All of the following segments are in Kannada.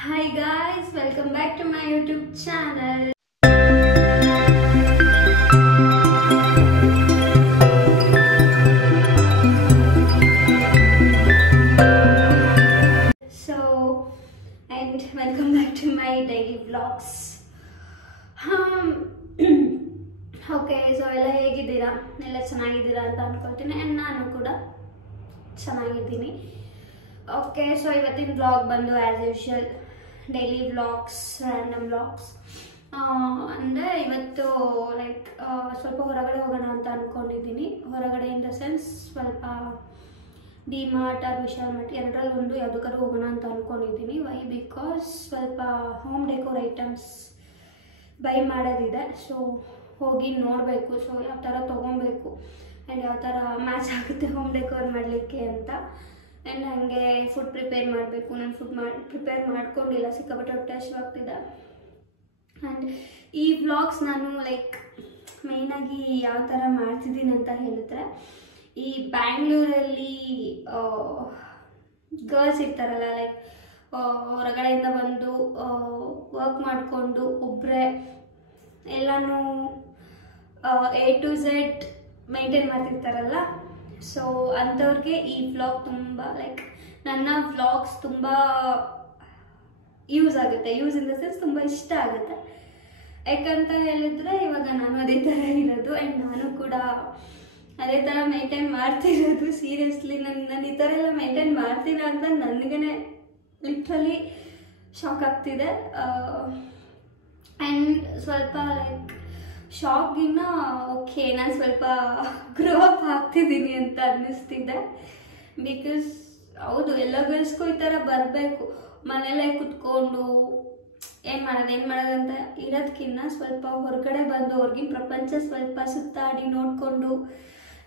Hi guys, welcome back to my YouTube channel. And welcome back to my daily vlogs. Okay, so ಎಲ್ಲ ಹೇಗಿದ್ದೀರಾ? ಎಲ್ಲ ಚೆನ್ನಾಗಿದ್ದೀರಾ ಅಂತ ಅನ್ಕೊಳ್ತೀನಿ and ನಾನು ಕೂಡ ಚೆನ್ನಾಗಿದ್ದೀನಿ. Okay, so ಇವತ್ತಿನ vlog ಬಂದು as usual daily vlogs, random vlogs. ಅಂದರೆ ಇವತ್ತು ಲೈಕ್ ಸ್ವಲ್ಪ ಹೊರಗಡೆ ಹೋಗೋಣ ಅಂತ ಅನ್ಕೊಂಡಿದ್ದೀನಿ. ಹೊರಗಡೆ ಇನ್ ದ ಸೆನ್ಸ್ ಸ್ವಲ್ಪ ಡಿಮಾರ್ಟ್ ಆರ್ ವಿಶಾಲ್ ಮಾರ್ಟ್ ಎರಡರಲ್ಲಿ ಒಂದು ಯಾವುದಕ್ಕಾದ್ರೂ ಹೋಗೋಣ ಅಂತ ಅಂದ್ಕೊಂಡಿದ್ದೀನಿ. ವೈ ಬಿಕಾಸ್ ಸ್ವಲ್ಪ ಹೋಮ್ ಡೆಕೋರ್ ಐಟಮ್ಸ್ ಬೈ ಮಾಡೋದಿದೆ. ಸೊ ಹೋಗಿ ನೋಡಬೇಕು, ಸೊ ಯಾವ ಥರ ತೊಗೊಬೇಕು ಆ್ಯಂಡ್ ಯಾವ ಥರ ಮ್ಯಾಚ್ ಆಗುತ್ತೆ ಹೋಮ್ ಡೆಕೋರ್ ಮಾಡಲಿಕ್ಕೆ ಅಂತ. ಆ್ಯಂಡ್ ಹಾಗೆ ಫುಡ್ ಪ್ರಿಪೇರ್ ಮಾಡಬೇಕು. ನಾನು ಫುಡ್ ಪ್ರಿಪೇರ್ ಮಾಡ್ಕೊಂಡಿಲ್ಲ, ಸಿಕ್ಕಾಪಟ್ಟೆ ಹೊಟ್ಟೆ ಹಸಿವಾಗ್ತಿದೆ. ಆ್ಯಂಡ್ ಈ ವ್ಲಾಗ್ಸ್ ನಾನು ಲೈಕ್ ಮೇಯ್ನಾಗಿ ಯಾವ ಥರ ಮಾಡ್ತಿದ್ದೀನಿ ಅಂತ ಹೇಳಿದ್ರೆ, ಈ ಬ್ಯಾಂಗ್ಳೂರಲ್ಲಿ ಗರ್ಲ್ಸ್ ಇರ್ತಾರಲ್ಲ, ಲೈಕ್ ಹೊರಗಡೆಯಿಂದ ಬಂದು ವರ್ಕ್ ಮಾಡಿಕೊಂಡು ಒಬ್ಬರೇ ಎಲ್ಲನೂ A to Z ಮೇಂಟೈನ್ ಮಾಡ್ತಿರ್ತಾರಲ್ಲ, ಸೊ ಅಂಥವ್ರಿಗೆ ಈ ವ್ಲಾಗ್ ತುಂಬ ಲೈಕ್ ನನ್ನ ವ್ಲಾಗ್ಸ್ ತುಂಬ ಯೂಸ್ ಆಗುತ್ತೆ. ಯೂಸ್ ಇನ್ ದ ಸೆನ್ಸ್ ತುಂಬ ಇಷ್ಟ ಆಗುತ್ತೆ. ಯಾಕಂತ ಹೇಳಿದ್ರೆ ಇವಾಗ ನಾನು ಅದೇ ಥರ ಇರೋದು ಆ್ಯಂಡ್ ನಾನು ಕೂಡ ಅದೇ ಥರ ಮೇಂಟೈನ್ ಮಾಡ್ತಿರೋದು. ಸೀರಿಯಸ್ಲಿ ನಾನು ಈ ಥರ ಎಲ್ಲ ಮೇಂಟೈನ್ ಮಾಡ್ತೀನಿ ಅಂತ ನನಗೇ ಲಿಟ್ರಲಿ ಶಾಕ್ ಆಗ್ತಿದೆ. ಆ್ಯಂಡ್ ಸ್ವಲ್ಪ ಲೈಕ್ ಶಾಕಿಗಿನ್ನ ಓಕೆ, ನಾನು ಸ್ವಲ್ಪ ಗ್ರೋ ಅಪ್ ಆಗ್ತಿದ್ದೀನಿ ಅಂತ ಅನ್ನಿಸ್ತಿದೆ. ಬಿಕಾಸ್ ಹೌದು, ಎಲ್ಲ ಗರ್ಲ್ಸ್ಗೂ ಈ ಥರ ಬರಬೇಕು. ಮನೆಯಲ್ಲೇ ಕುತ್ಕೊಂಡು ಏನು ಮಾಡೋದಂತ ಇರೋದಕ್ಕಿಂತ ಸ್ವಲ್ಪ ಹೊರಗಡೆ ಬಂದು ಹೊರಗಿನ ಪ್ರಪಂಚ ಸ್ವಲ್ಪ ಸುತ್ತಾಡಿ ನೋಡಿಕೊಂಡು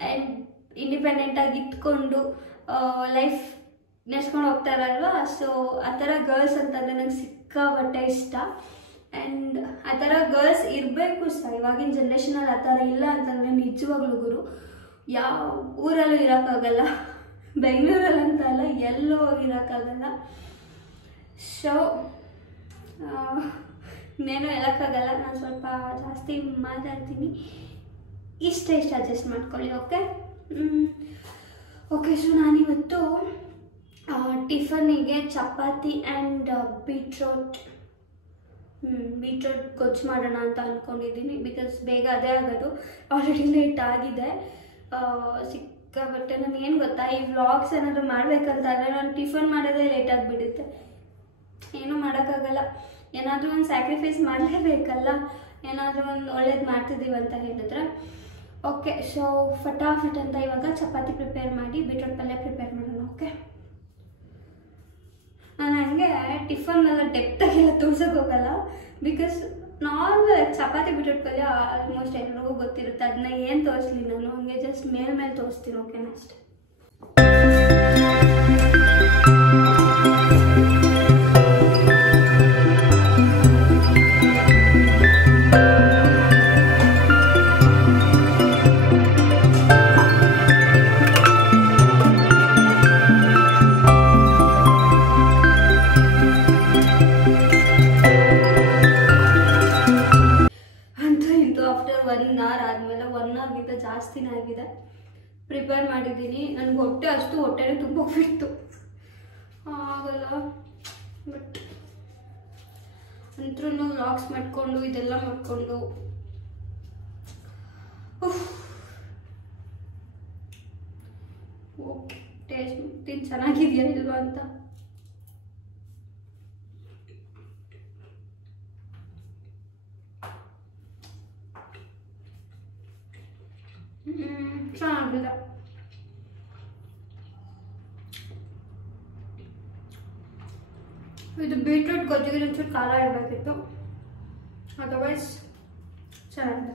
ಆ್ಯಂಡ್ ಇಂಡಿಪೆಂಡೆಂಟಾಗಿ ಇಟ್ಕೊಂಡು ಲೈಫ್ ನೆಡ್ಸ್ಕೊಂಡು ಹೋಗ್ತಾರಲ್ವ. ಸೊ ಆ ಥರ ಗರ್ಲ್ಸ್ ಅಂತಂದರೆ ನಂಗೆ ಸಿಕ್ಕಾಪಟ್ಟೆ ಇಷ್ಟ. ಆ್ಯಂಡ್ ಆ ಥರ ಗರ್ಲ್ಸ್ ಇರಬೇಕು ಸರ್. ಇವಾಗಿನ ಜನ್ರೇಷನಲ್ಲಿ ಆ ಥರ ಇಲ್ಲ ಅಂತಂದರೆ ನಿಜವಾಗ್ಲೂ ಗುರು ಯಾವ ಊರಲ್ಲೂ ಇರೋಕ್ಕಾಗಲ್ಲ. ಬೆಂಗಳೂರಲ್ಲಿ ಅಲ್ಲ, ಎಲ್ಲೋ ಇರೋಕ್ಕಾಗಲ್ಲ. ಸೊ ಇನ್ನೇನು ಹೇಳೋಕ್ಕಾಗಲ್ಲ. ನಾನು ಸ್ವಲ್ಪ ಜಾಸ್ತಿ ಮಾತಾಡ್ತೀನಿ, ಇಷ್ಟ ಅಡ್ಜಸ್ಟ್ ಮಾಡ್ಕೊಳ್ಳಿ. ಓಕೆ. ಸೊ ನಾನಿವತ್ತು ಟಿಫನಿಗೆ ಚಪಾತಿ ಆ್ಯಂಡ್ ಬೀಟ್ರೋಟ್ ಗೊಜ್ಜು ಮಾಡೋಣ ಅಂತ ಅಂದ್ಕೊಂಡಿದ್ದೀನಿ. ಬಿಕಾಸ್ ಬೇಗ ಅದೇ ಆಗೋದು, ಆಲ್ರೆಡಿ ಲೇಟ್ ಆಗಿದೆ ಸಿಕ್ಕಾಬಟ್ಟೆ. ನಾನು ಏನು ಗೊತ್ತಾ, ಈ ವ್ಲಾಗ್ಸ್ ಏನಾದರೂ ಮಾಡಬೇಕಂತಂದರೆ ನಾನು ಟಿಫನ್ ಮಾಡೋದೇ ಲೇಟ್ ಆಗಿಬಿಡುತ್ತೆ. ಏನೂ ಮಾಡೋಕ್ಕಾಗಲ್ಲ, ಏನಾದರೂ ಒಂದು ಸ್ಯಾಕ್ರಿಫೈಸ್ ಮಾಡಲೇಬೇಕಲ್ಲ. ಏನಾದರೂ ಒಂದು ಒಳ್ಳೇದು ಮಾಡ್ತಿದ್ದೀವಿ ಅಂತ ಹೇಳಿದ್ರೆ ಓಕೆ. ಸೊ ಫಟಾಫಟ್ ಅಂತ ಇವಾಗ ಚಪಾತಿ ಪ್ರಿಪೇರ್ ಮಾಡಿ ಬೀಟ್ರೋಟ್ ಪಲ್ಯ ಪ್ರಿಪೇರ್ ಮಾಡೋಣ. ಓಕೆ, ನಾನು ಹಂಗೆ ಟಿಫನ್ನೆಲ್ಲ ಡೆಪ್ತಾಗೆಲ್ಲ ತೋರ್ಸೋಕೆ ಹೋಗಲ್ಲ. ಬಿಕಾಸ್ ನಾರ್ಮಲ್ ಚಪಾತಿ ಬೀಟ್ರೋಟ್ ಪಲ್ಯ ಆಲ್ಮೋಸ್ಟ್ ಎಲ್ರಿಗೂ ಗೊತ್ತಿರುತ್ತೆ. ಅದನ್ನ ಏನು ತೋರಿಸ್ಲಿ ನಾನು, ಹಂಗೆ ಜಸ್ಟ್ ಮೇಲೆ ತೋರಿಸ್ತೀನಿ. ಓಕೆನಾ, ಅಷ್ಟೇ. ಜಾಸ್ತಿನೇ ಆಗಿದೆ ಪ್ರಿಪೇರ್ ಮಾಡಿದ್ದೀನಿ. ನನಗೆ ಹೊಟ್ಟೆನೂ ತುಂಬ ಬಿಡ್ತು ಆಗಲ್ಲ. ಬಟ್ ಅಂತರೂ ವ್ಲಾಗ್ಸ್ ಮಾಡಿಕೊಂಡು ಇದೆಲ್ಲ ಮಾಡಿಕೊಂಡು ಓಕೆ, ಟೇಸ್ಟ್ ಚೆನ್ನಾಗಿದೆಯಾ ಇಲ್ವಾ ಅಂತ. ಚೆನ್ನಾಗಿದೆ. ಇದು ಬೀಟ್ರೂಟ್ ಗೊಜ್ಜಿಗೆ ಒಂಚೂರು ಖಾರ ಇರಬೇಕಿತ್ತು, ಅದರ್ವೈಸ್ ಚೆನ್ನಾಗಿದೆ.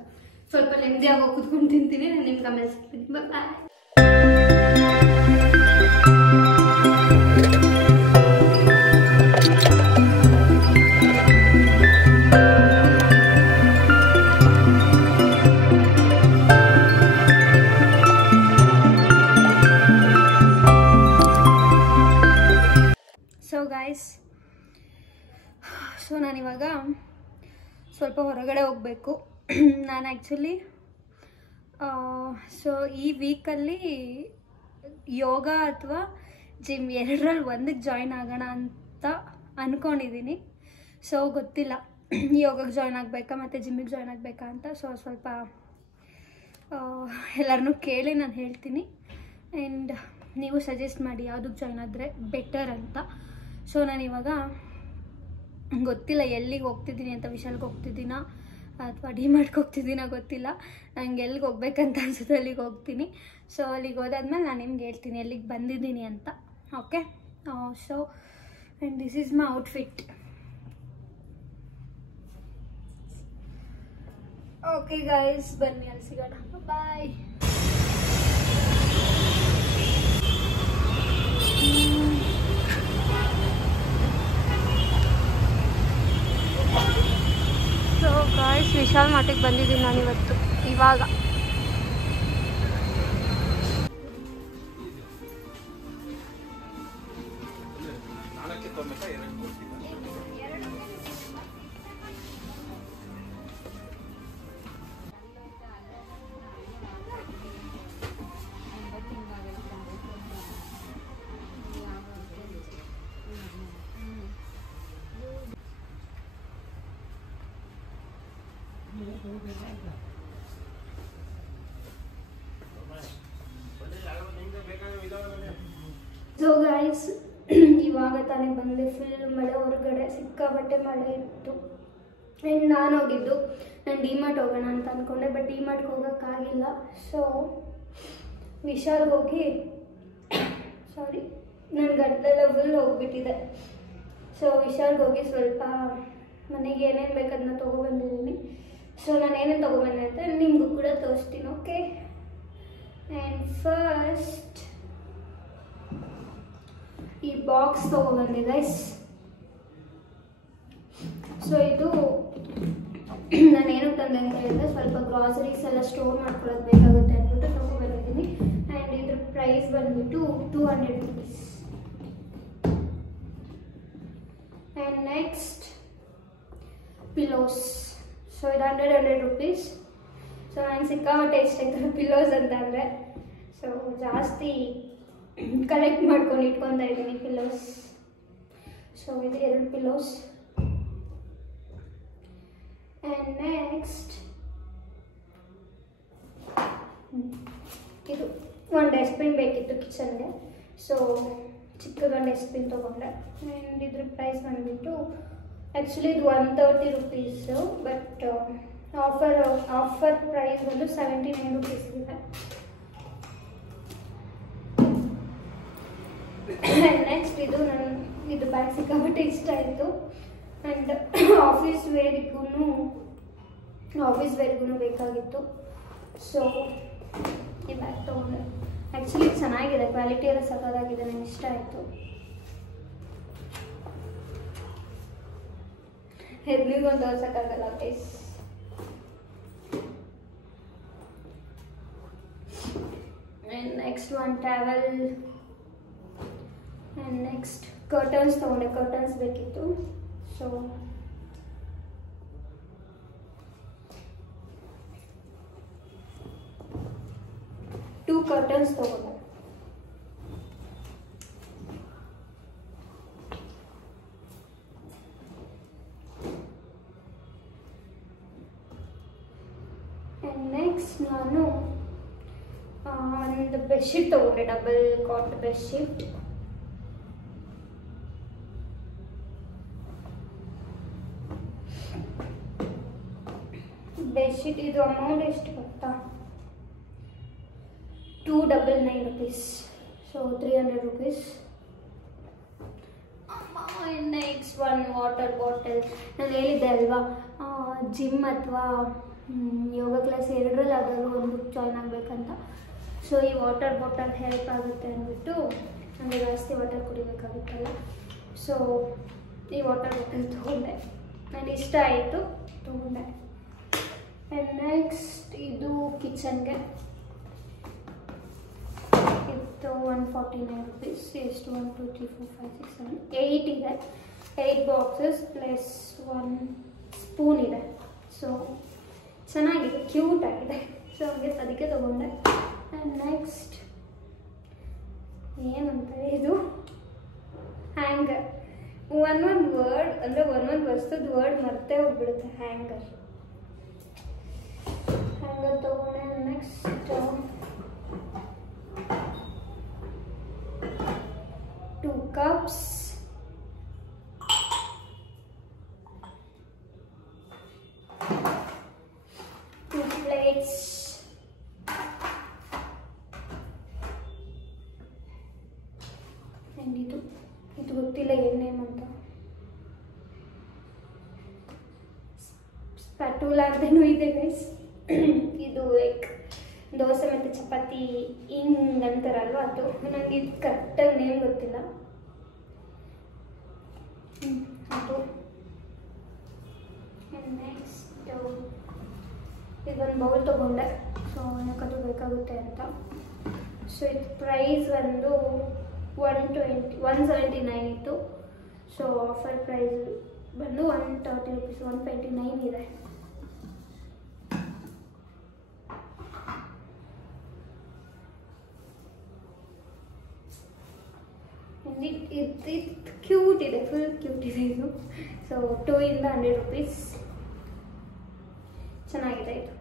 ಸ್ವಲ್ಪ ನೆಮ್ಮದಿಯಾಗಿ ಕೂತ್ಕೊಂಡು ತಿಂತೀನಿ. ನಾನು ನಿಮ್ಗೆ ಆಮೇಲೆ ಸಿಗ್ತೀನಿ. ಬಾಯ್. So guys, ಸೊ ನಾನಿವಾಗ ಸ್ವಲ್ಪ ಹೊರಗಡೆ ಹೋಗಬೇಕು. ನಾನು ಆ್ಯಕ್ಚುಲಿ ಸೊ ಈ ವೀಕಲ್ಲಿ ಯೋಗ ಅಥವಾ ಜಿಮ್ ಎರಡರಲ್ಲಿ ಒಂದಕ್ಕೆ ಜಾಯ್ನ್ ಆಗೋಣ ಅಂತ ಅಂದ್ಕೊಂಡಿದ್ದೀನಿ. ಸೊ ಗೊತ್ತಿಲ್ಲ ಯೋಗಕ್ಕೆ ಜಾಯ್ನ್ ಆಗಬೇಕಾ ಮತ್ತು ಜಿಮ್ಮಿಗೆ ಜಾಯ್ನ್ ಆಗಬೇಕಾ ಅಂತ. ಸೊ ಸ್ವಲ್ಪ ಎಲ್ಲರನ್ನೂ ಕೇಳಿ ನಾನು ಹೇಳ್ತೀನಿ. ಆ್ಯಂಡ್ ನೀವು ಸಜೆಸ್ಟ್ ಮಾಡಿ ಯಾವುದಕ್ಕೆ ಜಾಯ್ನ್ ಆದರೆ ಬೆಟರ್ ಅಂತ. ಸೊ ನಾನಿವಾಗ ಗೊತ್ತಿಲ್ಲ ಎಲ್ಲಿಗೆ ಹೋಗ್ತಿದ್ದೀನಿ ಅಂತ. ವಿಶಾಲ್ಗೆ ಹೋಗ್ತಿದ್ದೀನಾ ಅಥವಾ ಡಿಮಾರ್ಟ್ಗೆ ಹೋಗ್ತಿದ್ದೀನಾ ಗೊತ್ತಿಲ್ಲ. ನಂಗೆ ಎಲ್ಲಿಗೆ ಹೋಗ್ಬೇಕಂತ ಅನ್ಸುತ್ತೆ ಅಲ್ಲಿಗೆ ಹೋಗ್ತೀನಿ. ಸೊ ಅಲ್ಲಿಗೆ ಹೋದಾದ್ಮೇಲೆ ನಾನು ನಿಮ್ಗೆ ಹೇಳ್ತೀನಿ ಎಲ್ಲಿಗೆ ಬಂದಿದ್ದೀನಿ ಅಂತ. Okay. So and this is my outfit. Okay guys, ಬನ್ನಿ ಅಲ್ಲಿ ಸಿಗೋಣ. ಬಾಯ್. ಸೊ ಗಾಯ್ಸ್, ವಿಶಾಲ್ ಮಾರ್ಟಿಗೆ ಬಂದಿದ್ದೀನಿ ನಾನು ಇವತ್ತು. ಇವಾಗ ಸೊ ಗೈಸ್, ಇವಾಗ ತಾನೇ ಬಂದೆ. ಫುಲ್ ಮಳೆ, ಹೊರಗಡೆ ಸಿಕ್ಕಾಬಟ್ಟೆ ಮಳೆ ಇತ್ತು. ಆ್ಯಂಡ್ ನಾನು ಹೋಗಿದ್ದು ನಾನು ಡಿಮಾರ್ಟ್ ಹೋಗೋಣ ಅಂತ ಅಂದ್ಕೊಂಡೆ, ಬಟ್ ಡಿಮಾರ್ಟ್ಗೆ ಹೋಗೋಕ್ಕಾಗಿಲ್ಲ. ಸೊ ವಿಶಾಲ್ಗೆ ಹೋಗಿ ನನ್ನ ಗಂಟೆಲ್ಲ ಫುಲ್ ಹೋಗ್ಬಿಟ್ಟಿದೆ. ಸೊ ವಿಶಾಲ್ಗೆ ಹೋಗಿ ಸ್ವಲ್ಪ ಮನೆಗೆ ಏನೇನು ಬೇಕು ಅದನ್ನ ತೊಗೊಬಂದಿದ್ದೀನಿ. ಸೊ ನಾನು ಏನೇನು ತೊಗೊಬಂದೆ ಅಂತ ನಿಮಗೂ ಕೂಡ ತೋರಿಸ್ತೀನಿ. ಓಕೆ. ಆ್ಯಂಡ್ ಫಸ್ಟ್ ಈ ಬಾಕ್ಸ್ ತೊಗೊಬಂದೆ ಗೈಸ್. ಸೊ ಇದು ನಾನು ಏನಕ್ಕೆ ತಂದೆ ಅಂತ ಹೇಳಿದ್ರೆ, ಸ್ವಲ್ಪ ಗ್ರಾಸರೀಸ್ ಎಲ್ಲ ಸ್ಟೋರ್ ಮಾಡ್ಕೊಳ್ಳೋದು ಬೇಕಾಗುತ್ತೆ ಅಂದ್ಬಿಟ್ಟು ತೊಗೊಬಂದಿದ್ದೀನಿ. ಆ್ಯಂಡ್ ಇದ್ರ ಪ್ರೈಸ್ ಬಂದ್ಬಿಟ್ಟು 200 rupees. And next pillows. So ಇದು 100 rupees. ಸೊ ನಂಗೆ ಸಿಕ್ಕಾಪಟ್ಟೆ ಇಷ್ಟ ಆಯ್ತು ಪಿಲೋಸ್ ಅಂತ ಅಂದರೆ. ಸೊ ಜಾಸ್ತಿ ಕಲೆಕ್ಟ್ ಮಾಡ್ಕೊಂಡು ಇಟ್ಕೊತಾ ಇದ್ದೀನಿ ಪಿಲೋಸ್. ಸೊ ಇದು 2 ಪಿಲೋಸ್. ಆ್ಯಂಡ್ ನೆಕ್ಸ್ಟ್ ಇದು ಒಂದು ಡಸ್ಟ್ಬಿನ್ ಬೇಕಿತ್ತು ಕಿಚನ್ಗೆ. ಸೊ ಚಿಕ್ಕದೊಂದು ಡಸ್ಟ್ಬಿನ್ ತೊಗೊಂಡೆ. ಆ್ಯಂಡ್ ಇದ್ರ ಪ್ರೈಸ್ ಬಂದುಬಿಟ್ಟು ಆ್ಯಕ್ಚುಲಿ ಇದು 130 rupees, ಬಟ್ ಆಫರ್ ಪ್ರೈಸ್ ಬಂದು 79 rupees ಇದೆ. ಆ್ಯಂಡ್ ನೆಕ್ಸ್ಟ್ ಇದು ಬ್ಯಾಗ್ ಸಿಕ್ಕಾಪಟ್ಟೆ ಇಷ್ಟ ಆಯಿತು. ಆ್ಯಂಡ್ ಆಫೀಸ್ ವೇರ್ಗೂ ಬೇಕಾಗಿತ್ತು. ಸೊ ಈ ಬ್ಯಾಗ್ ತೊಗೊಂಡೆ. ಆ್ಯಕ್ಚುಲಿ ಚೆನ್ನಾಗಿದೆ, ಕ್ವಾಲಿಟಿ ಎಲ್ಲ ಸಕ್ಕತ್ತಾಗಿದೆ, ನನಗೆ ಇಷ್ಟ ಆಯಿತು. ಹೆದ್ನಿಗೊಂದು ತೋರ್ಸೋಕ್ಕಾಗಲ್ಲ ಗೈಸ್. ಆ್ಯಂಡ್ ನೆಕ್ಸ್ಟ್ ಒಂದು ಟ್ರಾವೆಲ್. ಆ್ಯಂಡ್ ನೆಕ್ಸ್ಟ್ ಕರ್ಟನ್ಸ್ ತೊಗೊಂಡೆ. ಕರ್ಟನ್ಸ್ ಬೇಕಿತ್ತು. ಸೊ 2 ಕರ್ಟನ್ಸ್ ತೊಗೊಂಡೆ. ಆ್ಯಂಡ್ ನೆಕ್ಸ್ಟ್ ನಾನು ಒಂದು ಬೆಡ್ಶೀಟ್ ತೊಗೊಂಡೆ, ಡಬಲ್ ಕಾಟ್ ಬೆಡ್ಶೀಟ್. ಬೆಡ್ಶೀಟ್ ಇದು ಅಮೌಂಟ್ ಎಷ್ಟು ಗೊತ್ತಾ? 299 rupees. So 300 rupees. Next one water bottle. ನಾನು ಹೇಳಿದ್ದೆ ಅಲ್ವಾ, ಜಿಮ್ ಅಥವಾ ಯೋಗ ಕ್ಲಾಸ್ ಎರಡರಲ್ಲಿ ಯಾವುದಾದ್ರು ಒಂದು ಜಾಯ್ನ್ ಆಗಬೇಕಂತ. ಸೊ ಈ ವಾಟರ್ ಬಾಟಲ್ ಹೆಲ್ಪ್ ಆಗುತ್ತೆ ಅಂದ್ಬಿಟ್ಟು, ಅಂದರೆ ಜಾಸ್ತಿ ವಾಟರ್ ಕುಡಿಬೇಕಾಗುತ್ತಲ್ಲ. ಸೊ ಈ ವಾಟರ್ ಬಾಟಲ್ ತೊಗೊಂಡೆ. ನನಗೆ ಇಷ್ಟ ಆಯಿತು, ತೊಗೊಂಡೆ. ಆ್ಯಂಡ್ ನೆಕ್ಸ್ಟ್ ಇದು ಕಿಚನ್ಗೆ ಇತ್ತು 149 rupees. ಎಷ್ಟು 1 2 3 4 5 6 7 8 ಇದೆ. 8 ಬಾಕ್ಸಸ್ ಪ್ಲಸ್ 1 ಸ್ಪೂನ್ ಇದೆ. ಸೊ ಚೆನ್ನಾಗಿದೆ, ಕ್ಯೂಟ್ ಆಗಿದೆ. ಸೊ ಅದಕ್ಕೆ ತೊಗೊಂಡೆ. ಆ್ಯಂಡ್ ನೆಕ್ಸ್ಟ್ ಏನಂತಾರೆ ಇದು, ಹ್ಯಾಂಗರ್. ಒಂದೊಂದು ವರ್ಡ್ ಅಂದರೆ ಒಂದೊಂದು ವಸ್ತುದ ವರ್ಡ್ ಮರ್ತೇ ಹೋಗ್ಬಿಡುತ್ತೆ. ಹ್ಯಾಂಗರ್ ತೊಗೊಂಡೆ. ನೆಕ್ಸ್ಟ್ 2 cups, 2 plates, and ಇದು ಗೊತ್ತಿಲ್ಲ ಏನೇನು ಅಂತ. ಸ್ಪ್ಯಾಟೂಲಾ ಅಂತೇನೂ ಇದೆ ಗೈಸ್. ಇದು ಲೈಕ್ ದೋಸೆ ಮತ್ತು ಚಪಾತಿ ಹಿಂಗ್ ಅಂತಾರಲ್ವ ಅದು. ನನಗೆ ಇದು ಕರೆಕ್ಟಾಗಿ ನೇಮ್ ಗೊತ್ತಿಲ್ಲ. ಅದು ನೆಕ್ಸ್ಟ್ ಇದೊಂದು ಬೌಲ್ ತೊಗೊಂಡೆ. ಸೊ ಏನಕ್ಕದು ಬೇಕಾಗುತ್ತೆ ಅಂತ. ಸೊ ಇದು ಪ್ರೈಸ್ ಒಂದು 179 ಇತ್ತು. ಸೊ ಆಫರ್ ಪ್ರೈಸ್ ಬಂದು 130 rupees, 129 ಇದೆ. ಇದು ಕ್ಯೂಟ್ ಇದೆ, ಫುಲ್ ಕ್ಯೂಟ್ ಇದೆ ಇದು. ಸೊ 2 ಇಂದ 100 rupees. ಚೆನ್ನಾಗಿದೆ ಇದು.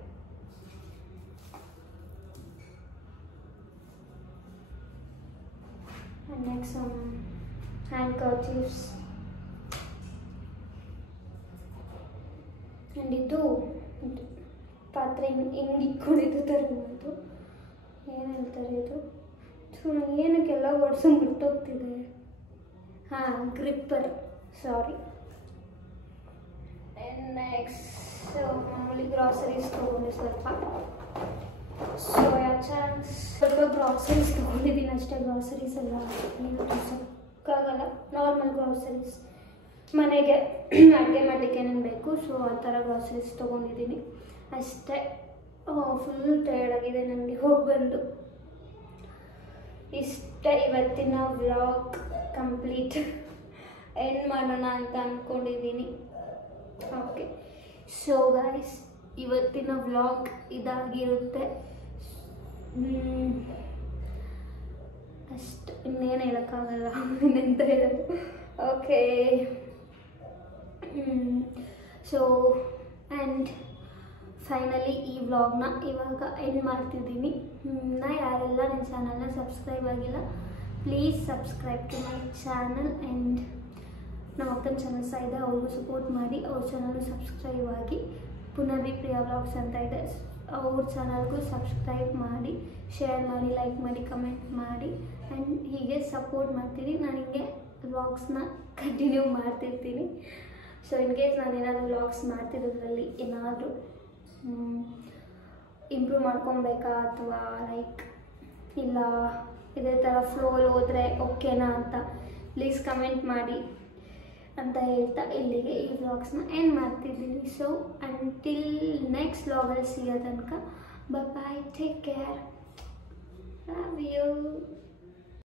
Next some handkerchiefs. ಆ್ಯಂಡ್ ಇದು ಪಾತ್ರೆ ಹಿಂಗೆ ಇಟ್ಕೊಂಡಿದ್ದು ತರಬಹುದು. ಏನು ಹೇಳ್ತಾರೆ ಇದು? ಸೊ ಏನಕ್ಕೆಲ್ಲ ವರ್ಡ್ಸು ಬಿಟ್ಟೋಗ್ತಿದೆ. ಹಾಂ, ಗ್ರಿಪ್ಪರ್, ಸಾರಿ. ನೆಕ್ಸ್ಟ್ ಮಾಮೂಲಿ ಗ್ರಾಸರೀಸ್ ತೊಗೊಂಡೆ ಸ್ವಲ್ಪ. ಸೋಯಾ ಚಾಂಕ್ಸ್, ಸ್ವಲ್ಪ ಗ್ರಾಸರೀಸ್ ತೊಗೊಂಡಿದ್ದೀನಿ ಅಷ್ಟೇ. ಗ್ರಾಸರೀಸ್ ಎಲ್ಲ ಏನು ತೋರ್ಸೋಕ್ಕಾಗಲ್ಲ, ನಾರ್ಮಲ್ ಗ್ರಾಸರೀಸ್ ಮನೆಗೆ ಅಡುಗೆ ಮಾಡಲಿಕ್ಕೆ ಏನೇನು ಬೇಕು. ಸೊ ಆ ಥರ ಗ್ರಾಸರೀಸ್ ತೊಗೊಂಡಿದ್ದೀನಿ ಅಷ್ಟೇ. ಫುಲ್ ಟಯರ್ಡ್ ಆಗಿದೆ ನನಗೆ ಹೋಗಿ ಬಂದು. ಇಷ್ಟೇ ಇವತ್ತಿನ ವ್ಲಾಗ್ ಕಂಪ್ಲೀಟ್. ಎಂಡ್ ಮಾಡೋಣ ಅಂತ ಅಂದ್ಕೊಂಡಿದ್ದೀನಿ. ಓಕೆ, ಸೊ ಗೈಸ್ ಇವತ್ತಿನ ವ್ಲಾಗ್ ಇದಾಗಿರುತ್ತೆ. ಅಷ್ಟು ಇನ್ನೇನು ಹೇಳೋಕ್ಕಾಗಲ್ಲ, ಇನ್ನೆಂತ ಹೇಳೋದು. ಓಕೆ, ಸೊ ಆ್ಯಂಡ್ ಫೈನಲಿ ಈ ವ್ಲಾಗ್ನ ಇವಾಗ ಎಂಡ್ ಮಾಡ್ತಿದ್ದೀನಿ. ಯಾರೆಲ್ಲ ನನ್ನ ಚಾನಲ್ನ ಸಬ್ಸ್ಕ್ರೈಬ್ ಆಗಿಲ್ಲ, please subscribe to my channel. And ನಮ್ಮ ಅಕ್ಕನ ಚಾನಲ್ ಸಹ ಇದೆ, ಅವ್ರಿಗೂ ಸಪೋರ್ಟ್ ಮಾಡಿ. ಅವ್ರ ಚಾನಲ್ಲು ಸಬ್ಸ್ಕ್ರೈಬ್ ಆಗಿ. ಪುನರ್ವಿ ಪ್ರಿಯಾ ವ್ಲಾಗ್ಸ್ ಅಂತ ಇದೆ, ಅವ್ರ ಚಾನಲ್ಗೂ ಸಬ್ಸ್ಕ್ರೈಬ್ ಮಾಡಿ, ಶೇರ್ ಮಾಡಿ, ಲೈಕ್ ಮಾಡಿ, ಕಮೆಂಟ್ ಮಾಡಿ. ಆ್ಯಂಡ್ ಹೀಗೆ ಸಪೋರ್ಟ್ ಮಾಡ್ತೀನಿ. ನಾನು ಹಿಂಗೆ ವ್ಲಾಗ್ಸ್ನ ಕಂಟಿನ್ಯೂ ಮಾಡ್ತಿರ್ತೀನಿ. ಸೊ ಇನ್ ಕೇಸ್ ನಾನು ಏನಾದರೂ ವ್ಲಾಗ್ಸ್ ಮಾಡ್ತಿರೋದ್ರಲ್ಲಿ ಏನಾದರೂ ಇಂಪ್ರೂವ್ ಮಾಡ್ಕೊಬೇಕಾ ಅಥವಾ ಲೈಕ್ ಇಲ್ಲ ಇದೇ ಥರ ಫ್ಲೋಲ್ಲಿ ಹೋದರೆ ಓಕೆನಾ ಅಂತ ಪ್ಲೀಸ್ ಕಮೆಂಟ್ ಮಾಡಿ ಅಂತ ಹೇಳ್ತಾ ಇಲ್ಲಿಗೆ ಈ ವ್ಲಾಗ್ಸ್ನ ಎಂಡ್ ಮಾಡ್ತಿದ್ದೀನಿ. ಸೊ ಅಂಟಿಲ್ ನೆಕ್ಸ್ಟ್ ವ್ಲಾಗಲ್ಲಿ ಸಿಗೋ ತನಕ ಬಾಯ್, ಟೇಕ್ ಕೇರ್, ಲವ್ ಯು.